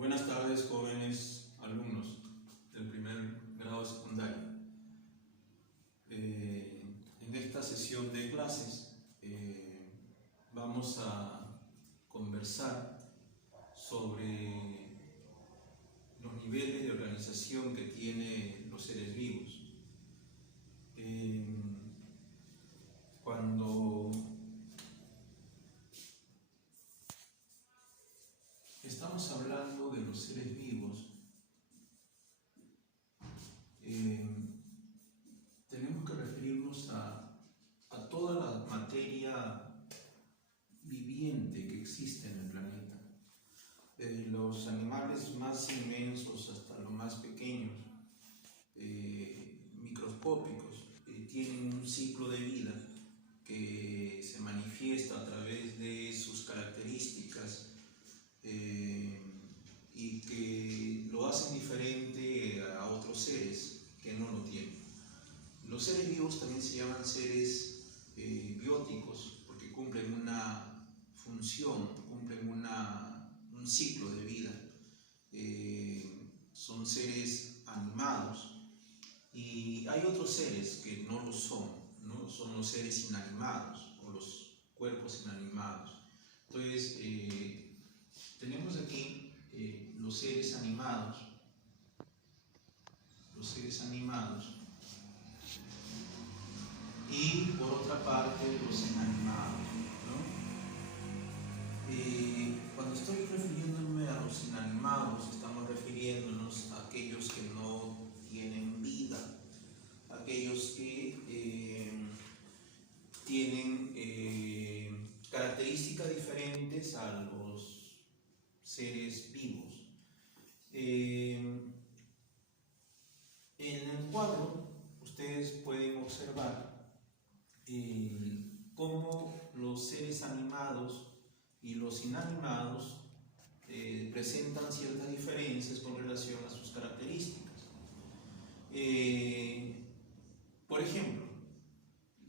Buenas tardes, jóvenes alumnos del primer grado secundario. En esta sesión de clases vamos a conversar sobre los niveles de organización que tienen los seres vivos. Cuando estamos hablando de los seres vivos, tenemos que referirnos a toda la materia viviente que existe en el planeta, desde los animales más inmensos hasta los más pequeños, microscópicos, tienen un ciclo de vida que se manifiesta a través de sus características y que lo hacen diferente a otros seres que no lo tienen. Los seres vivos también se llaman seres bióticos porque cumplen una función, cumplen un ciclo de vida. Son seres animados y hay otros seres que no lo son, ¿no? Son los seres inanimados o los cuerpos inanimados. Entonces, tenemos aquí los seres animados, y por otra parte los inanimados, ¿no? Cuando estoy refiriéndome a los inanimados, estamos refiriéndonos a aquellos que no tienen vida, aquellos que tienen características diferentes a los seres vivos. En el cuadro ustedes pueden observar cómo los seres animados y los inanimados presentan ciertas diferencias con relación a sus características. Por ejemplo,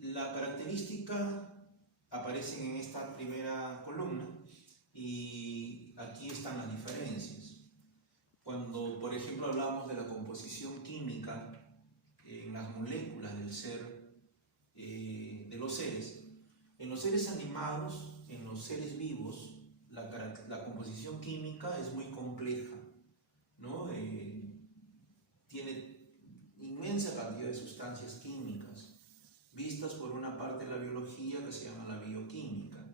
la característica aparece en esta primera columna y aquí están las diferencias. Cuando, por ejemplo, hablamos de la composición química en las moléculas del ser, de los seres, en los seres animados, en los seres vivos, la composición química es muy compleja, ¿no? Tiene inmensa cantidad de sustancias químicas, vistas por una parte de la biología que se llama la bioquímica.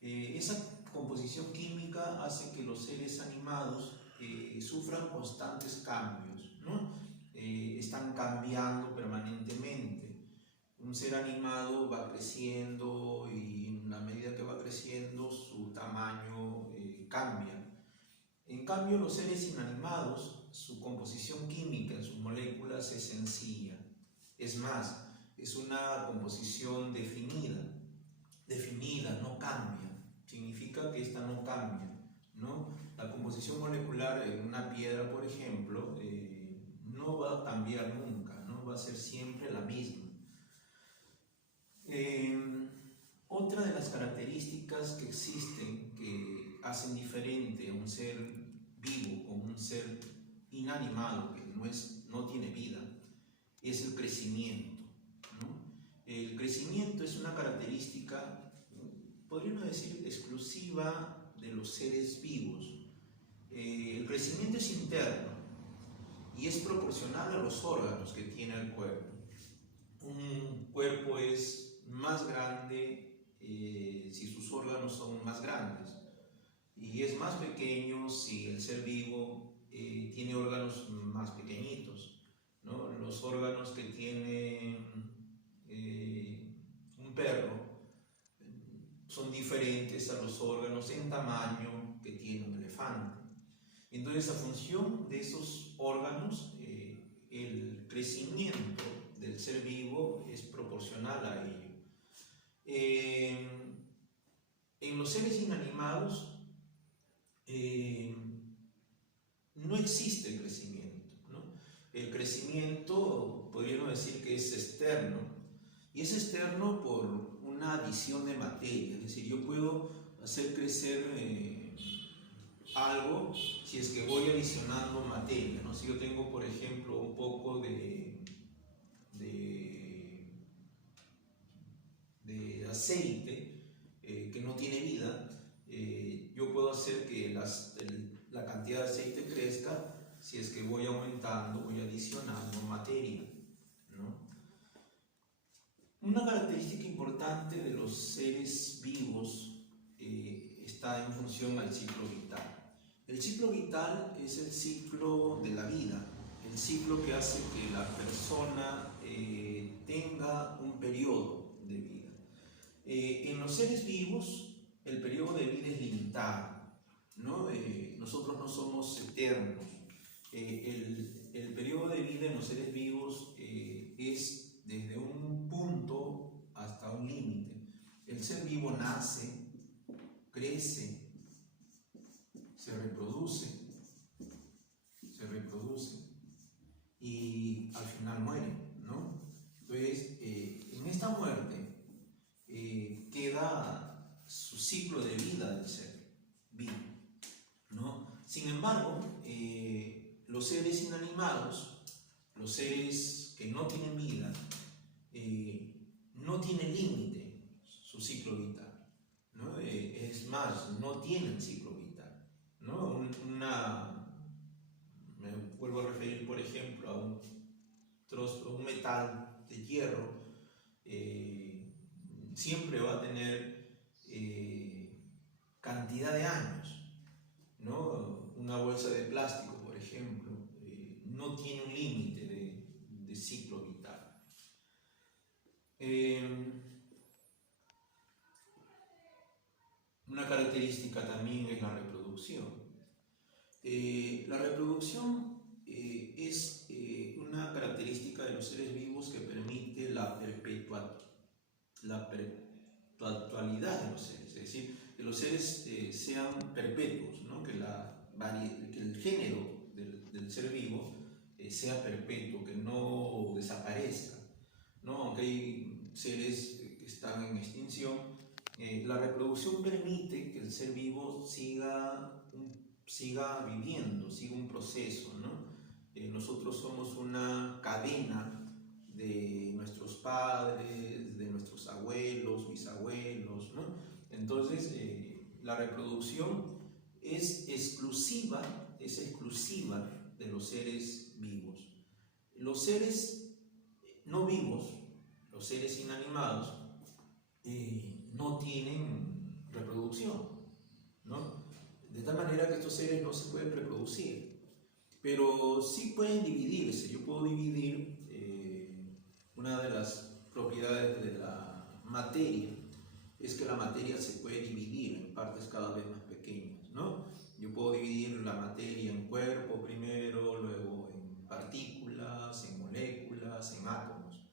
Esa composición química hace que los seres animados sufran constantes cambios, ¿no? Están cambiando permanentemente. Un ser animado va creciendo y en la medida que va creciendo su tamaño cambia. En cambio, los seres inanimados, su composición química en sus moléculas es sencilla. Es más, es una composición definida, no cambia. Significa que esta no cambia, ¿no? La composición molecular en una piedra, por ejemplo, no va a cambiar nunca, ¿no? Va a ser siempre la misma. Otra de las características que existen que hacen diferente a un ser vivo o un ser inanimado que no tiene vida es el crecimiento, ¿no? El crecimiento es una característica, podríamos decir, exclusiva de los seres vivos. El crecimiento es interno y es proporcional a los órganos que tiene el cuerpo. Un cuerpo es más grande si sus órganos son más grandes y es más pequeño si el ser vivo tiene órganos más pequeñitos, ¿no? Los órganos que tiene un perro son diferentes a los órganos en tamaño que tiene un elefante. Entonces, a función de esos órganos, el crecimiento del ser vivo es proporcional a ello. En los seres inanimados no existe crecimiento, ¿no? El crecimiento podríamos decir que es externo, y es externo por una adición de materia, es decir, yo puedo hacer crecer algo si es que voy adicionando materia, ¿no? Si yo tengo, por ejemplo, un poco de aceite que no tiene vida, yo puedo hacer que la cantidad de aceite crezca si es que voy aumentando, voy adicionando materia, ¿no? Una característica importante de los seres vivos está en función al ciclo vital. El ciclo vital es el ciclo de la vida, el ciclo que hace que la persona tenga un periodo de vida. En los seres vivos, el periodo de vida es limitado, ¿no? Nosotros no somos eternos. El periodo de vida en los seres vivos es desde un punto hasta un límite. El ser vivo nace, crece, se reproduce y al final muere, ¿no? Entonces, en esta muerte queda su ciclo de vida del ser vivo, ¿no? Sin embargo, los seres inanimados, los seres que no tienen vida, no tienen límite su ciclo vital, ¿no? Es más, no tienen ciclo vital, ¿no? Me vuelvo a referir, por ejemplo, a un metal de hierro, siempre va a tener cantidad de años, ¿no? Una bolsa de plástico, por ejemplo, no tiene un límite de ciclo vital. Una característica también es la reproducción. La reproducción es una característica de los seres vivos que permite la perpetuidad de los seres, es decir, que los seres sean perpetuos, ¿no? Que el género del ser vivo sea perpetuo, que no desaparezca, ¿no? Aunque hay seres que están en extinción, la reproducción permite que el ser vivo siga viviendo, siga un proceso, ¿no? Nosotros somos una cadena de nuestros padres, de nuestros abuelos, bisabuelos, ¿no? Entonces, la reproducción es exclusiva de los seres vivos. Los seres no vivos, los seres inanimados, no tienen reproducción, ¿no? De tal manera que estos seres no se pueden reproducir, pero sí pueden dividirse. Yo puedo dividir una de las propiedades de la materia es que la materia se puede dividir en partes cada vez más pequeñas, ¿no? Yo puedo dividir la materia en cuerpo primero, luego en partículas, en moléculas, en átomos,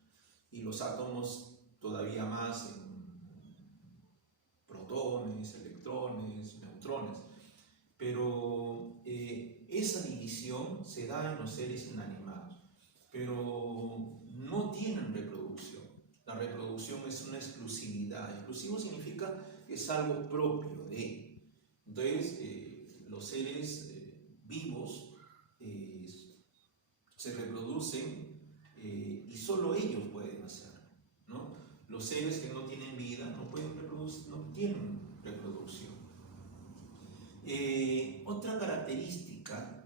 y los átomos todavía más en protones, electrones, neutrones. Pero esa división se da en los seres inanimados, pero no tienen reproducción. La reproducción es una exclusividad. Exclusivo significa que es algo propio de. Entonces, los seres vivos se reproducen y solo ellos pueden hacerlo, ¿no? Los seres que no tienen vida no pueden reproducir, no tienen reproducción. Otra característica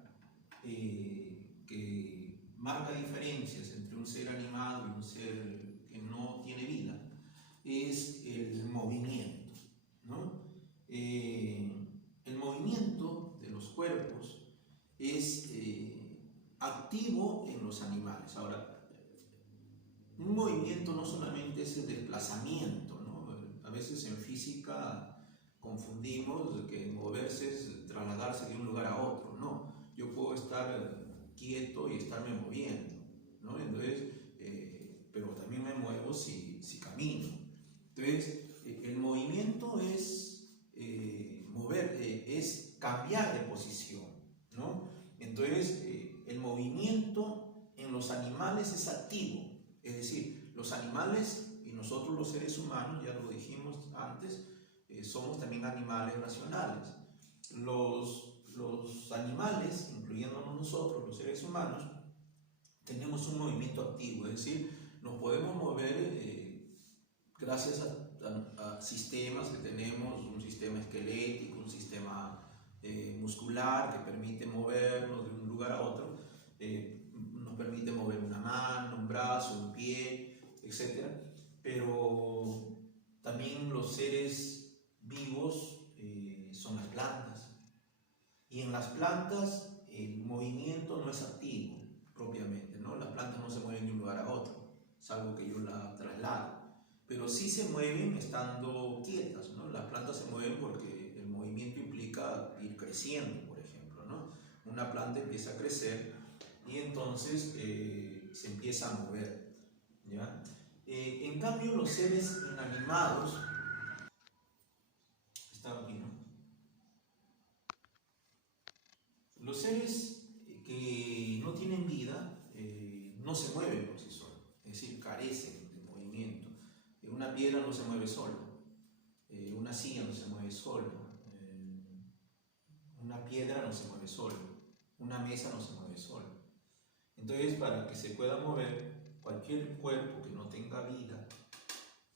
que marca diferencias entre un ser animado y un ser que no tiene vida es el movimiento, ¿no? El movimiento de los cuerpos es activo en los animales. Ahora, un movimiento no solamente es el desplazamiento, ¿no? A veces en física confundimos que moverse es trasladarse de un lugar a otro. No, yo puedo estar quieto y estarme moviendo, ¿no? Entonces, pero también me muevo si camino. Entonces, el movimiento es es cambiar de posición, ¿no? Entonces, el movimiento en los animales es activo, es decir, los animales y nosotros los seres humanos, ya lo dijimos antes, somos también animales racionales. los animales, incluyéndonos nosotros, los seres humanos, tenemos un movimiento activo, es decir, nos podemos mover gracias a sistemas que tenemos, un sistema esquelético, un sistema muscular que permite movernos de un lugar a otro, nos permite mover una mano, un brazo, un pie, etc. Pero también los seres vivos son las plantas. Y en las plantas el movimiento no es activo propiamente, ¿no? Las plantas no se mueven de un lugar a otro, salvo que yo la traslado. Pero sí se mueven estando quietas, ¿no? Las plantas se mueven porque el movimiento implica ir creciendo, por ejemplo, ¿no? Una planta empieza a crecer y entonces se empieza a mover, ¿ya? En cambio, los seres inanimados, están aquí, ¿no? Los seres que no tienen vida no se mueven por sí solos, es decir, carecen de movimiento. Una piedra no se mueve sola, una silla no se mueve sola, una piedra no se mueve sola, una mesa no se mueve sola. Entonces, para que se pueda mover cualquier cuerpo que no tenga vida,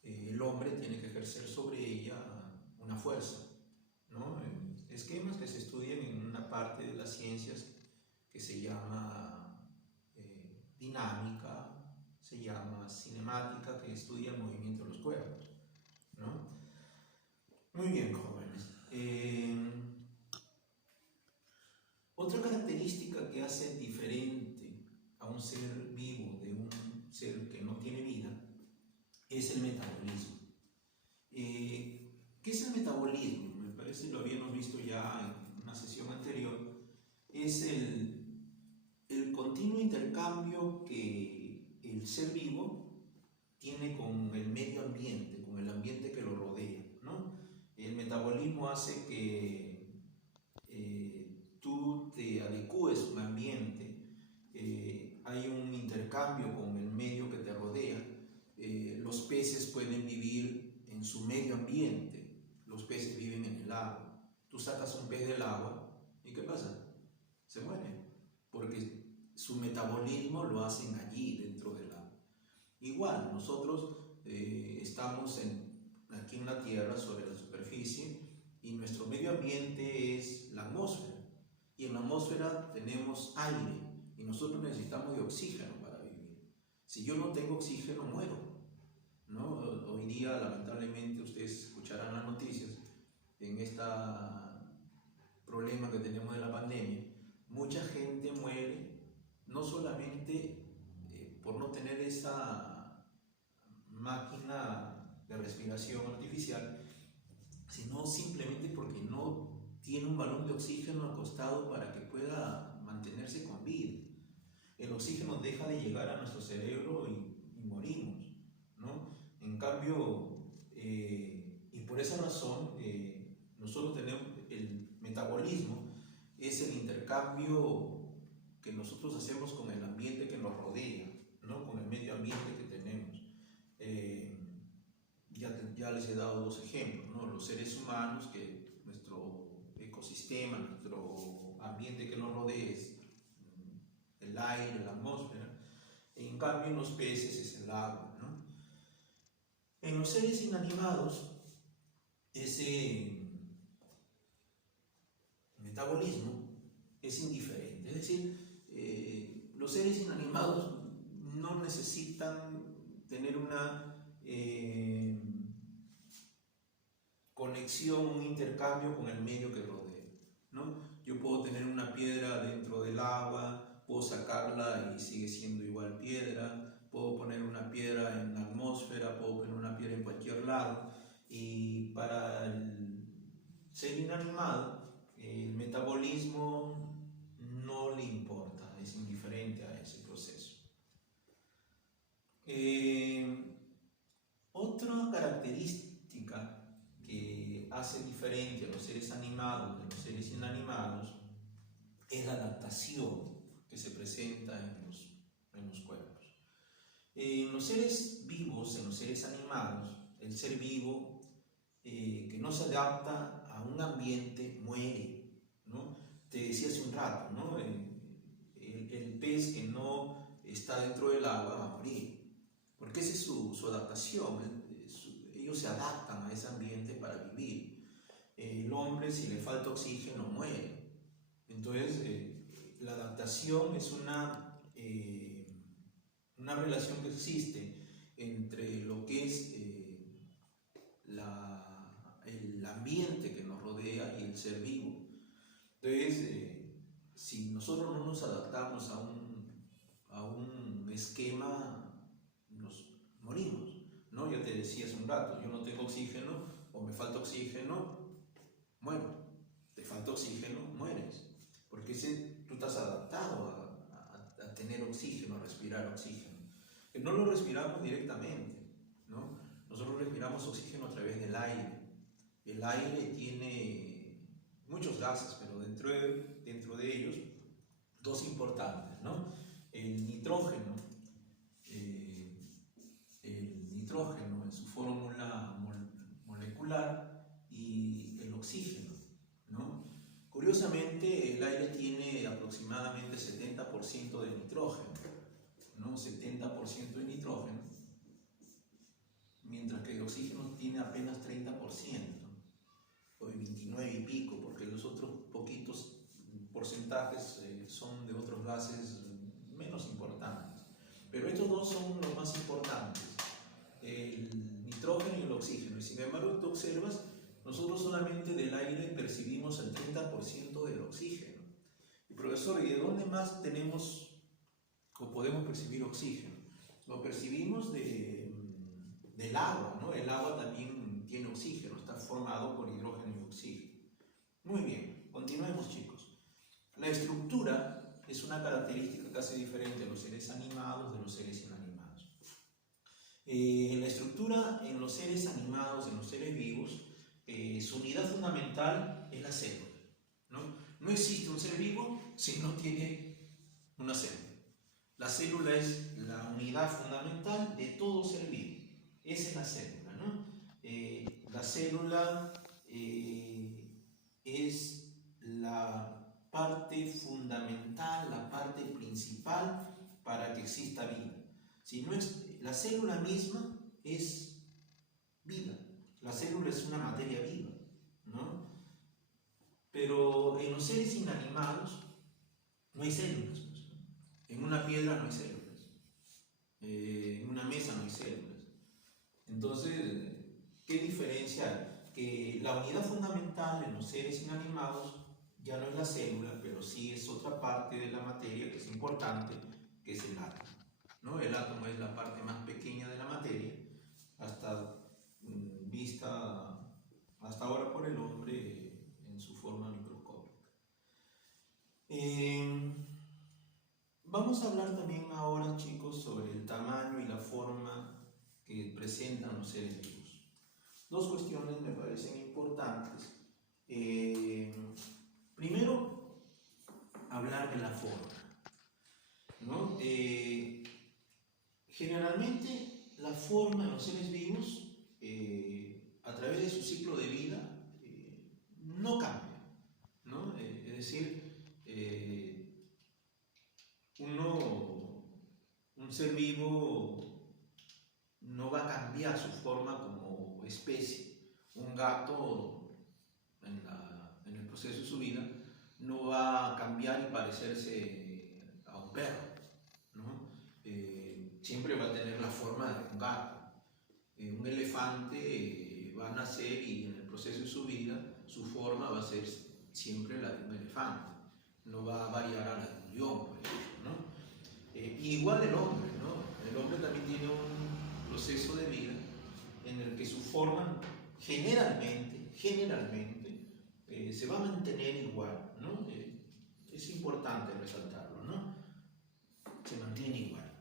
el hombre tiene que ejercer sobre ella una fuerza, ¿no? Esquemas que se estudian en una parte de las ciencias que se llama dinámica, se llama cinemática, que estudia el movimiento de los cuerpos, ¿no? Muy bien, jóvenes. Otra característica que hace diferente a un ser vivo de un ser que no tiene vida es el metabolismo. ¿Qué es el metabolismo? Me parece que lo habíamos visto ya en una sesión anterior. Es el continuo intercambio que el ser vivo tiene con el medio ambiente, con el ambiente que lo rodea, ¿no? El metabolismo hace que tú te adecues a un ambiente, hay un intercambio con el medio que te rodea. Los peces pueden vivir en su medio ambiente, los peces viven en el agua. Tú sacas un pez del agua y ¿qué pasa? Se muere, porque su metabolismo lo hacen allí dentro del agua. Igual, nosotros estamos aquí en la Tierra, sobre la superficie, y nuestro medio ambiente es la atmósfera. Y en la atmósfera tenemos aire, y nosotros necesitamos de oxígeno para vivir. Si yo no tengo oxígeno, muero, ¿no? Hoy día, lamentablemente, ustedes escucharán las noticias en este problema que tenemos de la pandemia. Mucha gente muere, no solamente por no tener esa máquina de respiración artificial, sino simplemente porque no tiene un balón de oxígeno al costado para que pueda mantenerse con vida. El oxígeno deja de llegar a nuestro cerebro y morimos, ¿no? En cambio, y por esa razón, nosotros tenemos el metabolismo, es el intercambio que nosotros hacemos con el ambiente que nos rodea, ¿no? Con el medio ambiente que tenemos. Ya les he dado dos ejemplos, ¿no? Los seres humanos, que nuestro ecosistema, nuestro ambiente que nos rodea es el aire, la atmósfera. En cambio, en los peces es el agua, ¿no? En los seres inanimados, ese metabolismo es indiferente, es decir, los seres inanimados no necesitan tener una conexión, un intercambio con el medio que rodea, ¿no? Yo puedo tener una piedra dentro del agua, puedo sacarla y sigue siendo igual piedra, puedo poner una piedra en la atmósfera, puedo poner una piedra en cualquier lado, y para el ser inanimado, el metabolismo no le importa, es indiferente a ese proceso. Otra característica que hace diferente a los seres animados de los seres inanimados es la adaptación que se presenta en los cuerpos. En los seres vivos, en los seres animados, el ser vivo que no se adapta a un ambiente muere, ¿no? te decía hace un rato, ¿no? El pez que no está dentro del agua va a morir, porque esa es su adaptación, ellos se adaptan a ese ambiente para vivir. El hombre, si le falta oxígeno, muere. Entonces, la adaptación es una relación que existe entre lo que es el ambiente que nos rodea y el ser vivo. Entonces, si nosotros no nos adaptamos a un esquema, nos morimos, ¿no? Ya te decía hace un rato, yo no tengo oxígeno o me falta oxígeno, muero. Te falta oxígeno, mueres. Porque tú estás adaptado a tener oxígeno, a respirar oxígeno. Que no lo respiramos directamente, ¿no? Nosotros respiramos oxígeno a través del aire. El aire tiene muchos gases, pero dentro de ellos, dos importantes, ¿no? El nitrógeno en su fórmula molecular y el oxígeno, ¿no? Curiosamente, el aire tiene aproximadamente 70% de nitrógeno, ¿no? 70% de nitrógeno, mientras que el oxígeno tiene apenas 30%, o 29 y pico, porque los otros poquitos porcentajes son de otros gases menos importantes. Pero estos dos son los más importantes, el nitrógeno y el oxígeno. Y sin embargo, tú observas, nosotros solamente del aire percibimos el 30% del oxígeno. Y profesor, ¿y de dónde más tenemos o podemos percibir oxígeno? Lo percibimos del agua, ¿no? El agua también tiene oxígeno, está formado por hidrógeno y oxígeno. Muy bien, continuemos, chicos. La estructura es una característica casi diferente de los seres animados de los seres inanimados. La estructura en los seres animados, en los seres vivos, su unidad fundamental es la célula, ¿no? No existe un ser vivo si no tiene una célula. La célula es la unidad fundamental de todo ser vivo. Esa es la célula, ¿no? La célula es la parte fundamental, la parte principal para que exista vida. Si no es, la célula misma es vida. La célula es una materia viva, ¿no? Pero en los seres inanimados no hay células, pues, ¿no? En una piedra no hay células, en una mesa no hay células. Entonces, ¿qué diferencia hay? Que la unidad fundamental en los seres inanimados ya no es la célula, pero sí es otra parte de la materia que es importante, que es el átomo, ¿no? El átomo es la parte más pequeña de la materia, vista hasta ahora por el hombre en su forma microscópica. Vamos a hablar también ahora, chicos, sobre el tamaño y la forma que presentan los seres vivos. Dos cuestiones me parecen importantes. Primero, hablar de la forma, ¿no? Generalmente, la forma de los seres vivos, a través de su ciclo de vida, no cambia, ¿no? Es decir, un ser vivo no va a cambiar su forma como especie. Un gato en el proceso de su vida no va a cambiar y parecerse a un perro, ¿no? Siempre va a tener la forma de un gato. Un elefante va a nacer y en el proceso de su vida su forma va a ser siempre la de un elefante, no va a variar a la de un león, por ejemplo, ¿no? Igual el hombre, ¿no? El hombre también tiene un proceso de vida en el que su forma generalmente se va a mantener igual, ¿no? Es importante resaltarlo, ¿no? Se mantiene igual.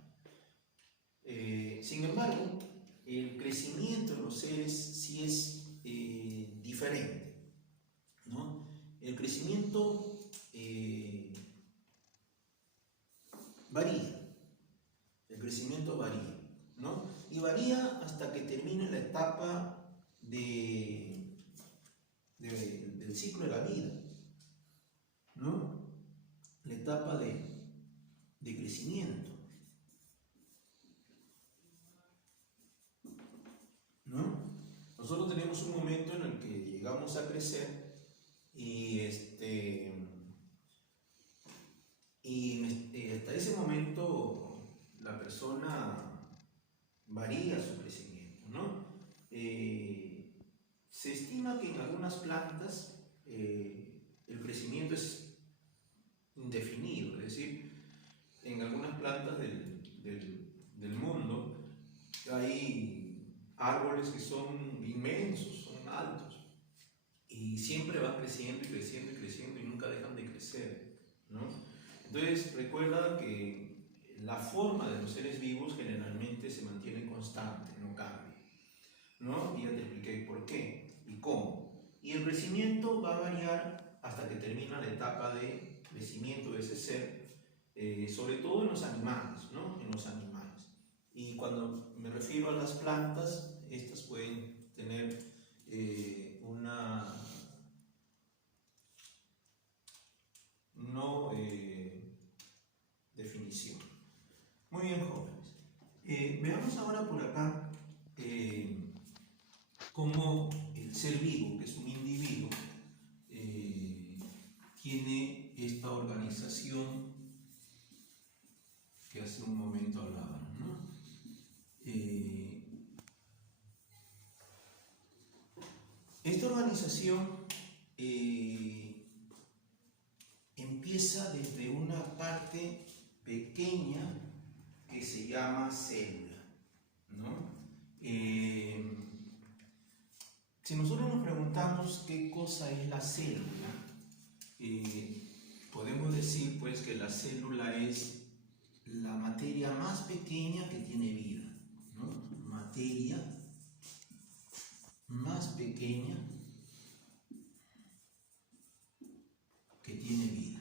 Sin embargo, el crecimiento de los seres sí es diferente, ¿no? El crecimiento varía. El crecimiento varía, ¿no? Y varía hasta que termine la etapa del ciclo de la vida. ¿no? La etapa de crecimiento, ¿no? Nosotros tenemos un momento en el que llegamos a crecer y hasta ese momento la persona varía su crecimiento, ¿no? Se estima que en algunas plantas el crecimiento es indefinido, es decir, en algunas plantas del mundo hay árboles que son inmensos, son altos, y siempre van creciendo y creciendo y creciendo y nunca dejan de crecer, ¿no? Entonces recuerda que la forma de los seres vivos generalmente se mantiene constante, no cambia, ¿no? Y ya te expliqué por qué y cómo. Y el crecimiento va a variar hasta que termina la etapa de crecimiento de ese ser, sobre todo en los animales, ¿no? En los animales. Y cuando me refiero a las plantas, estas pueden tener una no definición. Muy bien, jóvenes. Veamos ahora por acá cómo el ser vivo, que es un individuo, tiene esta organización que hace un momento hablábamos, ¿no? Esta organización empieza desde una parte pequeña que se llama célula, ¿no? Si nosotros nos preguntamos qué cosa es la célula, podemos decir pues que la célula es la materia más pequeña que tiene vida, ¿no? Materia más pequeña que tiene vida,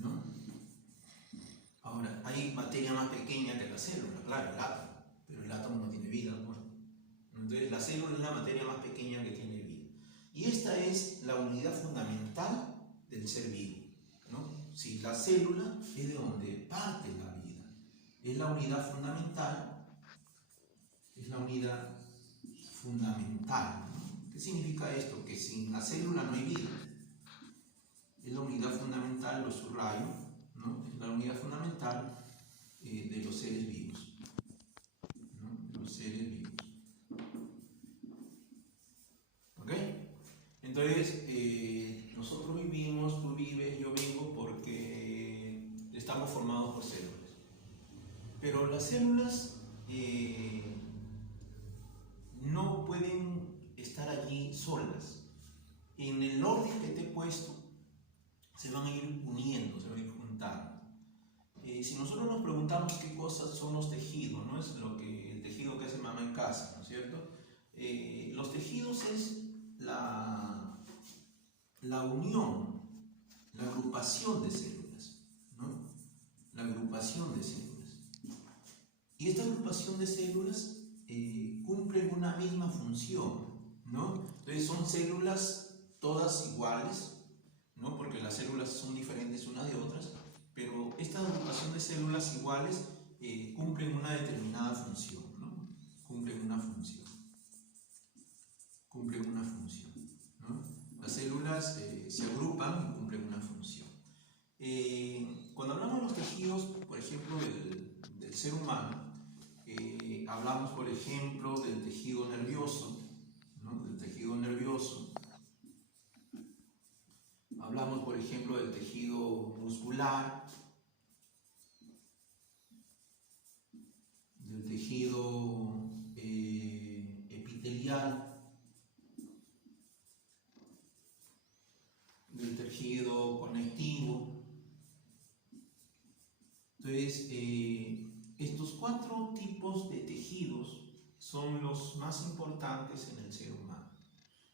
¿no? Ahora, hay materia más pequeña que la célula, claro, el átomo, pero el átomo no tiene vida, ¿no? Entonces la célula es la materia más pequeña que tiene vida. Y esta es la unidad fundamental del ser vivo, ¿no? Si la célula es de donde parte la vida, es la unidad fundamental, ¿no? ¿Qué significa esto? Que sin la célula no hay vida. Es la unidad fundamental, lo subrayo, ¿no? Es la unidad fundamental de los seres vivos, ¿no? De los seres vivos. ¿Ok? Entonces, nosotros vivimos, tú vives, yo vivo porque estamos formados por células. Pero las células no pueden estar allí solas. En el orden que te he puesto, se van a ir uniendo, se van a ir juntando. Si nosotros nos preguntamos qué cosas son los tejidos, ¿no? Es el tejido que hace mamá en casa, ¿no es cierto? Los tejidos es la unión, la agrupación de células, ¿no? La agrupación de células. Y esta agrupación de células cumplen una misma función, ¿no? Entonces son células todas iguales, ¿no? Porque las células son diferentes unas de otras, pero esta agrupación de células iguales cumplen una determinada función, ¿no? Cumplen una función, ¿no? Las células se agrupan y cumplen una función. Cuando hablamos de los tejidos, por ejemplo, del ser humano, hablamos, por ejemplo, del tejido nervioso, ¿no? Del tejido nervioso. Hablamos, por ejemplo, del tejido muscular, del tejido epitelial, del tejido conectivo. Entonces, estos 4 tipos de tejidos son los más importantes en el ser humano.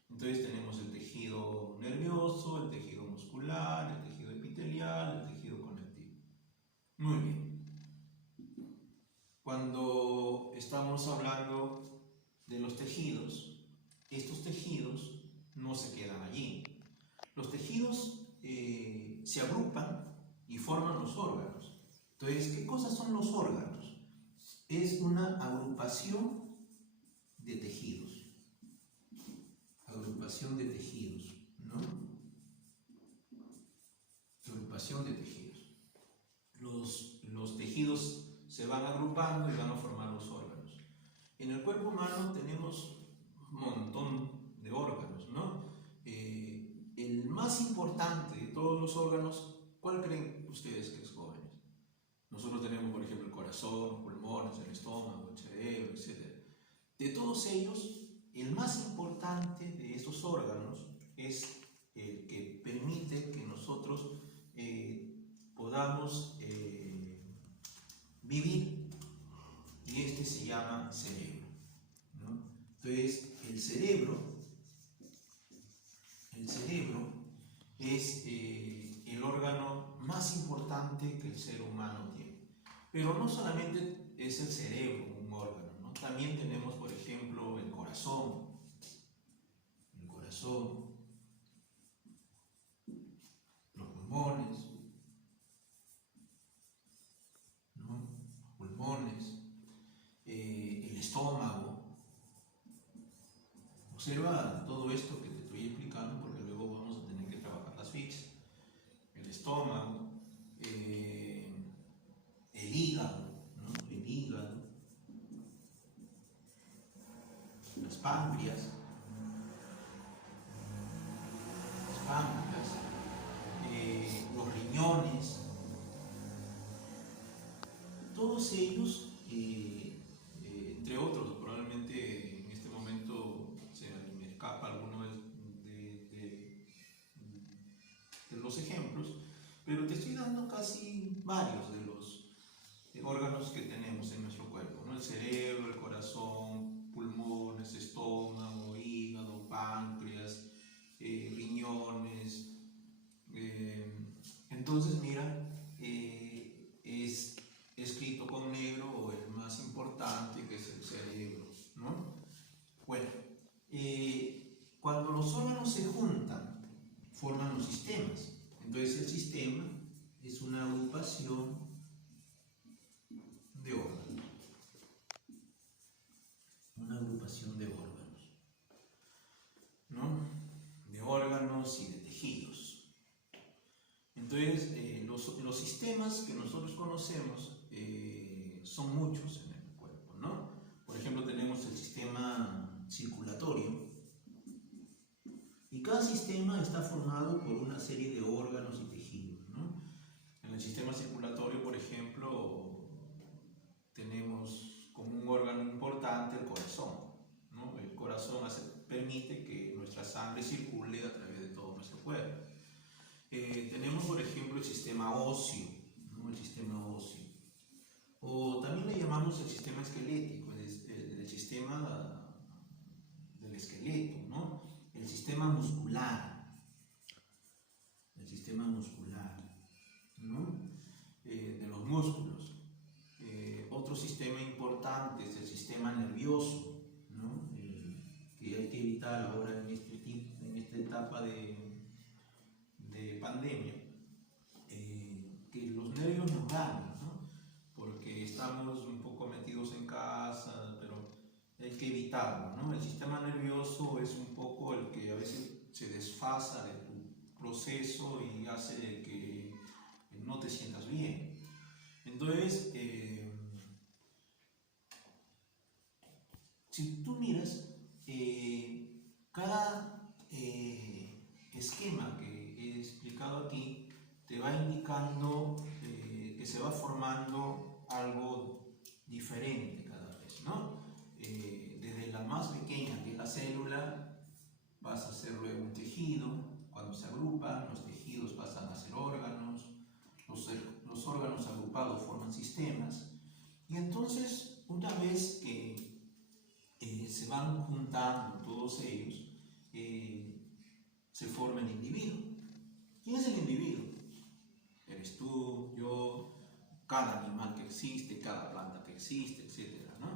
Entonces tenemos el tejido nervioso, el tejido muscular, el tejido epitelial, el tejido conectivo. Muy bien. Cuando estamos hablando de los tejidos, estos tejidos no se quedan se agrupan y forman los órganos. Entonces, ¿qué cosas son los órganos? Es una agrupación de tejidos. Agrupación de tejidos, ¿no? Agrupación de tejidos. Los tejidos se van agrupando y van a formar los órganos. En el cuerpo humano tenemos un montón de órganos, ¿no? El más importante de todos los órganos, ¿cuál creen ustedes que es, jóvenes? Nosotros tenemos, por ejemplo, el corazón, los pulmones, el estómago, el cerebro, etc. De todos ellos, el más importante de esos órganos es el que permite que nosotros podamos vivir, y este se llama cerebro, ¿no? Entonces, el cerebro es el órgano más importante que el ser humano tiene. Pero no solamente es el cerebro un órgano, ¿no? También tenemos, por ejemplo, el corazón, los pulmones, ¿no? Los pulmones, el estómago. Observa todo esto que te estoy explicando, porque luego vamos a tener que trabajar las fichas. El estómago, el hígado, ¿no? El hígado, las páncreas, los riñones, todos ellos, entre otros, probablemente en este momento me escapa alguno de los ejemplos, pero te estoy dando casi varios de los órganos que tenemos en nuestro cuerpo, ¿no? El cerebro, el corazón, pulmones, estómago, hígado, páncreas, riñones. Entonces, mira, es escrito con negro el más importante, que es el cerebro, ¿no? Bueno, cuando los órganos se juntan, forman los sistemas. Entonces, el sistema es una agrupación de órganos. Una agrupación de órganos, ¿no? De órganos y de tejidos. Entonces, los sistemas que nosotros conocemos son muchos en el cuerpo, ¿no? Por ejemplo, tenemos el sistema circulatorio, y cada sistema está formado por una serie de órganos y tejidos, ¿no? En el sistema circulatorio, por ejemplo, tenemos como un órgano importante el corazón, ¿no? El corazón permite que nuestra sangre circule a través de todo nuestro cuerpo. Tenemos, por ejemplo, el sistema óseo, ¿no? El sistema óseo. O también le llamamos el sistema esquelético, el sistema del esqueleto, ¿no? El sistema muscular, ¿no? De los músculos. Otro sistema importante es el sistema nervioso, ¿no? Que hay que evitar ahora en esta etapa de pandemia, que los nervios nos ganan, ¿no? Porque estamos un poco metidos en casa, pero hay que evitarlo, ¿no? El sistema nervioso es un poco el que a veces se desfasa de tu proceso y hace que no te sientas bien. Entonces, si tú miras, cada esquema que he explicado aquí te va indicando que se va formando algo diferente cada vez, ¿no? Desde la más pequeña, que es la célula, pasa a ser luego un tejido. Cuando se agrupan, los tejidos pasan a ser órganos, los órganos agrupados forman sistemas, y entonces, una vez que se van juntando todos ellos, se forma el individuo. ¿Quién es el individuo? Eres tú, yo, cada animal que existe, cada planta que existe, etc., ¿no?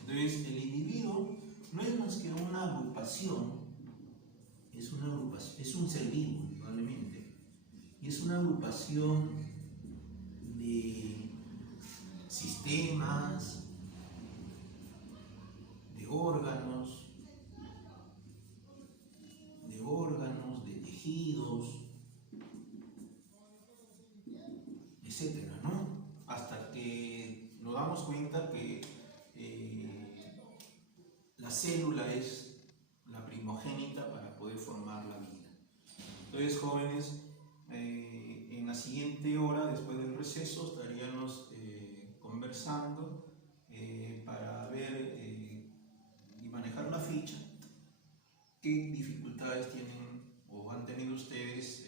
Entonces, el individuo no es más que una agrupación, es un ser vivo, indudablemente, y es una agrupación de sistemas, de órganos, de tejidos, etcétera, ¿no? Hasta que nos damos cuenta que la célula es la primogénita para poder formar la vida. Entonces, jóvenes, en la siguiente hora, después del receso, estaríamos conversando para ver y manejar la ficha, qué dificultades tienen o han tenido ustedes